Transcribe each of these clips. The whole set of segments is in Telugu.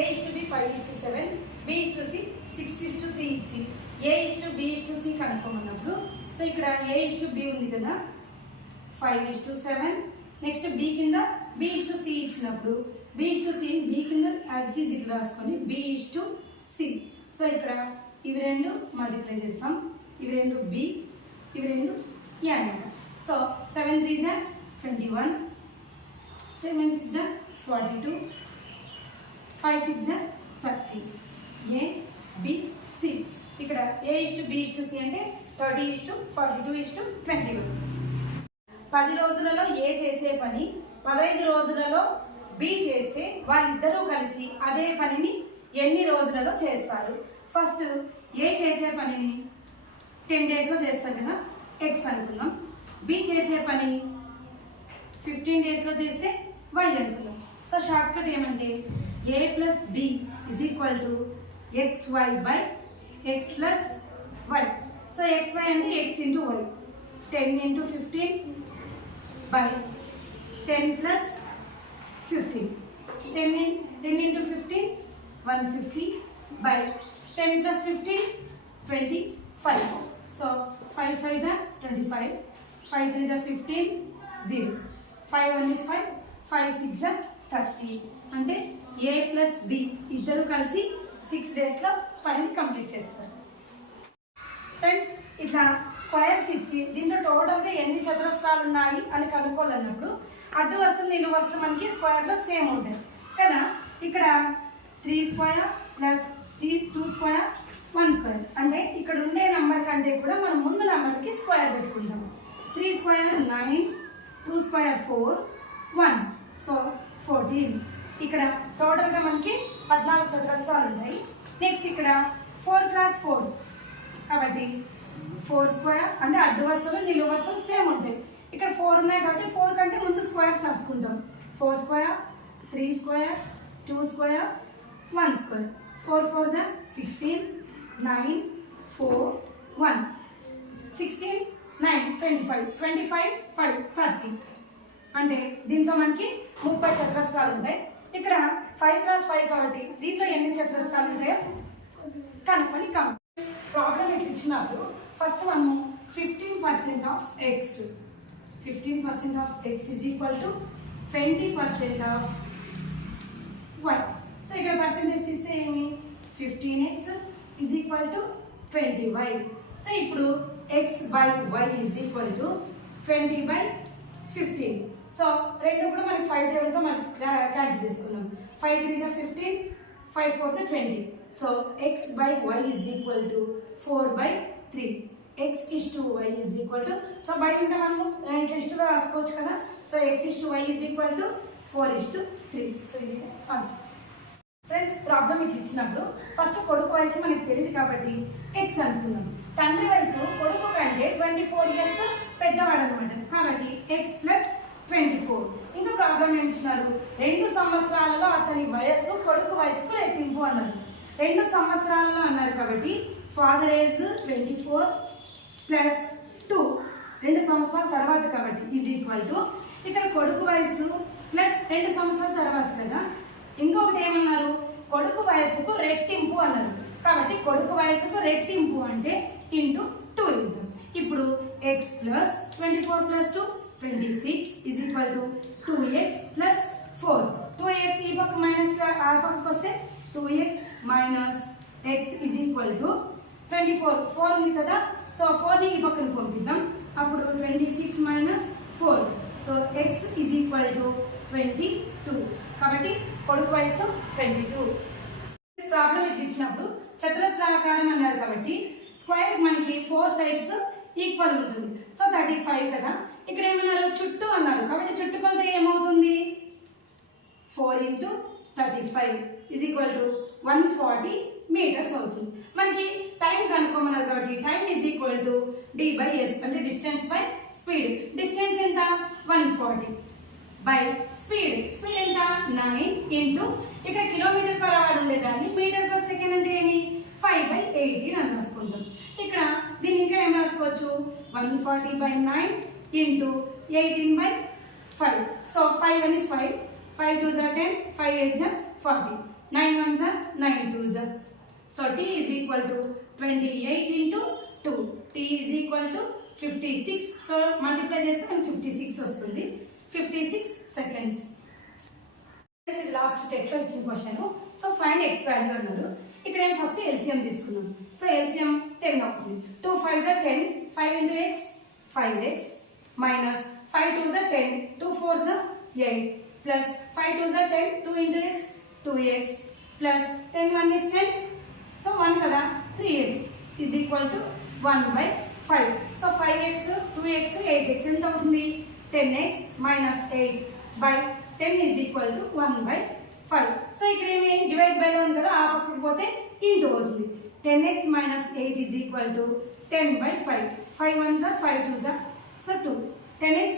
A:B 5:7, B:C 6:3 ఇచ్చి A:B:C కనుక్కోమన్నప్పుడు సో ఇక్కడ A:B ఉంది కదా 5:7, నెక్స్ట్ B కింద B:C ఇచ్చినప్పుడు B:C B కింద యాజ్ ఇట్ ఈజ్ ఇట్లా రాసుకొని B:C. సో ఇక్కడ ఇవి రెండు మల్టిప్లై చేస్తాం, ఇవి రెండు B, ఇవి రెండు A అన్నమాట. సో 7 3 21, 7 6 42, 5 6 30. A:B:C. ఇక్కడ A:B:C అంటే 30:42:21. 10 రోజులలో A చేసే పని 15 రోజులలో B చేస్తే వాళ్ళిద్దరూ కలిసి అదే పనిని ఎన్ని రోజులలో చేస్తారు? ఫస్ట్ A చేసే పనిని 10 డేస్లో చేస్తారు కదా, X అనుకుందాం. B చేసే పని 15 డేస్లో చేస్తే Y అనుకుందాం. సో షార్ట్ కట్ ఏమంటే A + B = XY / X + Y. So XY అంటే X × Y. 10 × 15 / 10 + 15. 10 × 15 150 / 10 + 15 25. So 5 5 25, 5 3 15 0, 5 1 is 5, 5 6 30. అంటే A + B ఇద్దరు కలిసి 6 డేస్లో పనిని కంప్లీట్ చేస్తారు. ఫ్రెండ్స్, ఇట్లా స్క్వేర్స్ ఇచ్చి దీంట్లో టోటల్గా ఎన్ని చతురస్రాలు ఉన్నాయి అని కనుక్కోవాలన్నప్పుడు అడ్డు వరుసలు నిలువు వరుసలు మనకి స్క్వేర్లో సేమ్ ఉంటాయి కదా. ఇక్కడ 3² + 2² 1² అంటే ఇక్కడ ఉండే నెంబర్ కంటే కూడా మనం ముందు నెంబర్కి స్క్వేర్ పెట్టుకుంటాం. 3² 9, 2² 4, 1 సో 14. ఇక్కడ టోటల్గా మనకి 14 చతురస్రాలు ఉంటాయి. నెక్స్ట్ ఇక్కడ 4 × 4 కాబట్టి 4² అంటే అడ్డు వరుసలు నిలువు వరుసలు సేమ్ ఉంటాయి. ఇక్కడ 4 ఉన్నాయి కాబట్టి 4 కంటే ముందు స్క్వేర్స్ రాసుకుంటాం. 4², 3², 2², 1². 4 4 16, 9 4 1, 16 9 25, 25 5 30. అంటే దీంట్లో మనకి 30 చతురస్రాలు ఉంటాయి. ఇక్కడ 5 × 5 కాబట్టి దీంట్లో ఎన్ని చతురస్రాలు ఉంటాయో కనుక్కొని కౌంట్. ప్రాబ్లం ఇట్లా ఇచ్చినప్పుడు ఫస్ట్ మనము 15% of X, 15% of X = 20% of Y. So ఇక్కడ పర్సెంటేజ్ తీస్తే ఏమి 15X = 20Y. సో ఇప్పుడు X / Y = 20/15. సో రెండు కూడా మనకి 5 టేబుల్తో మనకి క్యాల్కులేట్ చేసుకున్నాం. 5 3 15, 5 4 20. So X / Y = 4/3. X = Y = so బయట ఉంటే మనము టెస్ట్లో రాసుకోవచ్చు కదా. So X = Y = 4:3. సో ఇది ఆన్సర్. ఫ్రెండ్స్, ప్రాబ్లం ఇట్లా ఇచ్చినప్పుడు ఫస్ట్ కొడుకు వయసు మనకి తెలియదు కాబట్టి X అనుకుందాం. తండ్రి వయసు కొడుకు కంటే 24 years పెద్దవాడు అనమాట కాబట్టి X + 24. ఇంకా ప్రాబ్లం ఏమి ఇచ్చినారు? 2 సంవత్సరాలలో అతని వయస్సు కొడుకు వయసుకు రెట్టింపు అన్నారు. 2 సంవత్సరాలలో అన్నారు కాబట్టి ఫాదర్ ఏజ్ 24 + 2, 2 సంవత్సరాల తర్వాత కాబట్టి = ఇక్కడ కొడుకు వయసు ప్లస్ 2 సంవత్సరాల తర్వాత కదా. ఇంకొకటి ఏమన్నారు? కొడుకు వయసుకు రెట్టింపు అన్నారు కాబట్టి కొడుకు వయసుకు రెట్టింపు అంటే × 2 ఇద్దాం. ఇప్పుడు X + 24 + 2 26 = 2X + 4. 2X ఈ పక్క మైనస్ ఆ పక్కకు వస్తే 2X - X = 24. 4 ఉంది కదా. సో 4ని ఈ పక్కన పంపిద్దాం. అప్పుడు 26 - 4. సో X = 22 కాబట్టి కొడుకు వయసు 22. ప్రాబ్లం ఇట్లా ఇచ్చినప్పుడు చతురస్రాకారం అన్నారు కాబట్టి స్క్వేర్ మనకి 4 సైడ్స్ ఈక్వల్ ఉంటుంది. సో 35 కదా. ఇక్కడ ఏమన్నారు? చుట్టూ అన్నారు కాబట్టి చుట్టూ కొలత ఏమవుతుంది? 4 × 35 = 140 మీటర్స్ అవుతుంది. మనకి టైం కనుక్కోమన్నారు కాబట్టి టైం D/S అంటే డిస్టెన్స్ బై స్పీడ్. డిస్టెన్స్ ఎంత? 140 బై స్పీడ్. స్పీడ్ ఎంత? 9 × ఇక్కడ km/h ఉండేదాన్ని m/s అంటే ఏమి 5/18 అని రాసుకుంటాం. ఇక్కడ దీన్ని ఇంకా ఏం రాసుకోవచ్చు? 140/9 × 18/5. So 5 1 is 5, 5 2s are 10, 5 8s are 40, 9 1s are 9 2s are. So T is equal to 28 into 2. T is equal to 56. So multiply చేస్తే మనకి 56 వస్తుంది. 56 seconds. ఇది లాస్ట్ టెక్లో ఇచ్చిన question. So find X value అన్నారు. ఇక్కడ నేను ఫస్ట్ ఎల్సిఎం తీసుకున్నాం. సో ఎల్సిఎం 10 అవుతుంది. 2 5s are 10, 5 into x 5x minus 5 2s are 10, 2 4s are 8 plus 5 2s are 10, 2 into x 2x plus 10 1 is 10. So 1 kada 3x is equal to 1 by 5. So 5x 2x 8x ఎంత అవుతుంది? 10x minus 8 by 10 is equal to 1 by 5. So ఇక్కడ ఏమి డివైడ్ బై లో ఉంది కదా, ఆ పక్కకి పోతే ఇంటూ అవుతుంది. 10x minus 8 is equal to 10 by 5. 5 1s are 5 2s are so 2. 10x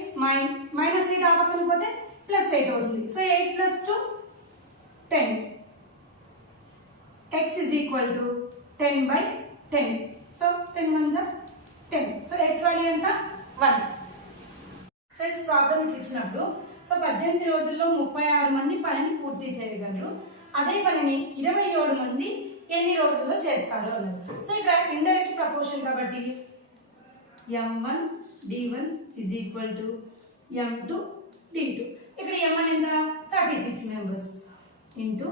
minus 8 ఆ పక్కకి పోతే ప్లస్ 8 అవుతుంది. So 8 plus 2 10. X is equal to 10 by 10. So 10 1s are 10. So x value ఎంత? 1. ఫ్రెండ్స్ ప్రాబ్లం ఇచ్చినప్పుడు సో 18 రోజుల్లో 36 మంది పనిని పూర్తి చేయగలరు. అదే పనిని 27 మంది ఎన్ని రోజుల్లో చేస్తారు అన్నారు. సో ఇక్కడ ఇండైరెక్ట్ ప్రపోర్షన్ కాబట్టి m1 d1 is equal to m2 d2. ఇక్కడ m1 ఎంత? 36 members into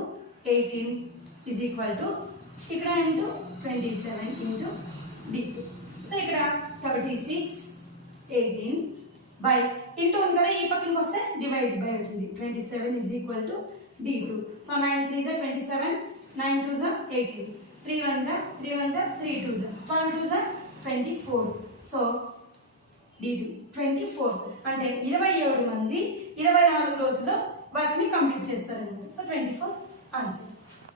18 is equal to ఇక్కడ ఇంటూ 27 ఇంటూ d2. సో ఇక్కడ 36 18 బై ఇంటూ ఉంది కదా, ఈ పక్కనకి వస్తే డివైడ్ బై అవుతుంది. 27 is equal to d2. So 9 3s are 27, 9 2s are 18, 3 1s are 3 1s are 3 2s are 12 2s are 24. So d2 24 అంటే 27 మంది 24 రోజుల్లో వర్క్ ని కంప్లీట్ చేస్తారన్నమాట. So 24 answer.